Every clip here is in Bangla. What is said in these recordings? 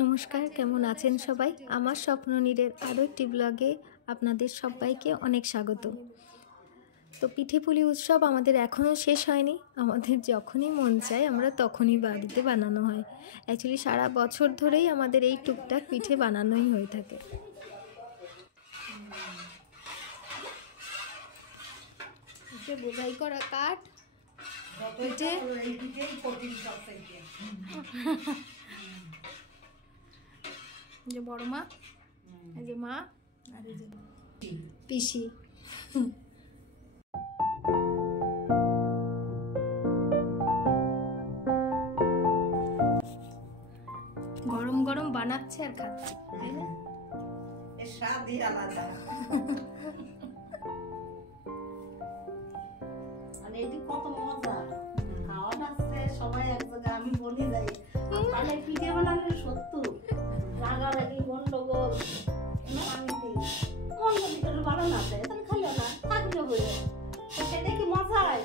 নমস্কার, কেমন আছেন সবাই? আমার স্বপ্ননীড়ের আরও একটি ব্লগে আপনাদের সবাইকে অনেক স্বাগত। তো পিঠেপুলি উৎসব আমাদের এখনও শেষ হয়নি। আমাদের যখনই মন চায় আমরা তখনই বাড়িতে বানানো হয়। অ্যাকচুয়ালি সারা বছর ধরেই আমাদের এই টুকটাক পিঠে বানানোই হয়ে থাকে। বোঝাই করা কাঠ পিঠে যে বড় মা, এই যে মা, আর এই যে পিসি। গরম গরম বানাচ্ছে আর খাচ্ছে, তাই না? এর স্বাদই আলাদা। আর এটি কত মজা, খাওয়া যাচ্ছে সবাই এক জায়গায়। আমি বলি যাই তাহলে পিঠে বানালে সত্য রাগারাগি গন্ডগোল আমি দিই মন যদি করে ভালো না চাই তাহলে খাইও না, থাকলে হয়ে সেটা কি মজায়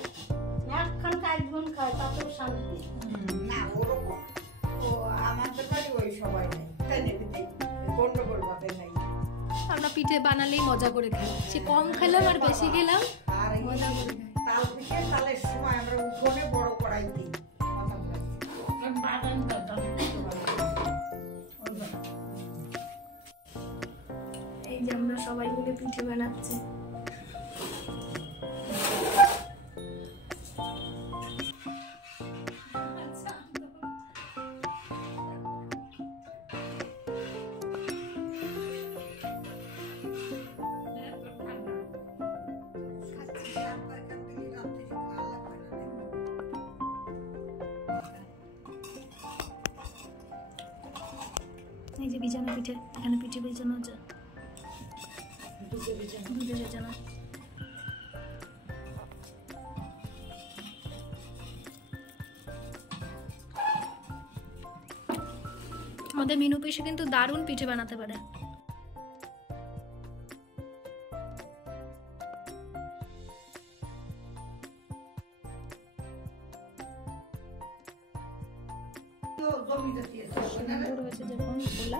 একখান একজন খায় তাতেও শান্তি না। ওরকম ও আমাদের বাড়ি ওই সবাই নেই, তাই নেই গন্ডগোল ভাবে নাই। আমরা পিঠে বানালেই মজা করে খাই, সে কম খেলাম আর বেশি খেলাম আর মজা করে খাই। তাল পিঠে তালের সময় আমরা উঠোনে বড় কড়াই দিই। এই যে আমরা সবাই মিলে পিঠে বানাচ্ছি। এই যে বিছানা পিঠে, এখানে পিঠে বেজানো আছে, দুধে বেজানো। আমাদের মিনু পিসি কিন্তু দারুণ পিঠে বানাতে পারে। সুন্দর হয়েছে যখন খোলা।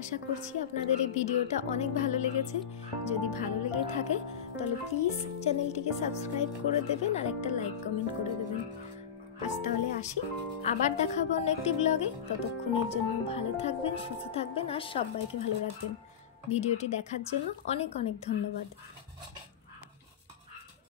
আশা করছি আপনাদের এই ভিডিওটা অনেক ভালো লেগেছে। যদি ভালো লেগে থাকে তাহলে প্লিজ চ্যানেলটিকে সাবস্ক্রাইব করে দেবেন আর একটা লাইক কমেন্ট করে দেবেন। আজ তাহলে আসি, আবার দেখাবো অন্য একটি ব্লগে। ততক্ষণের জন্য ভালো থাকবেন, সুস্থ থাকবেন আর সবাইকে ভালো রাখবেন। ভিডিওটি দেখার জন্য অনেক অনেক ধন্যবাদ।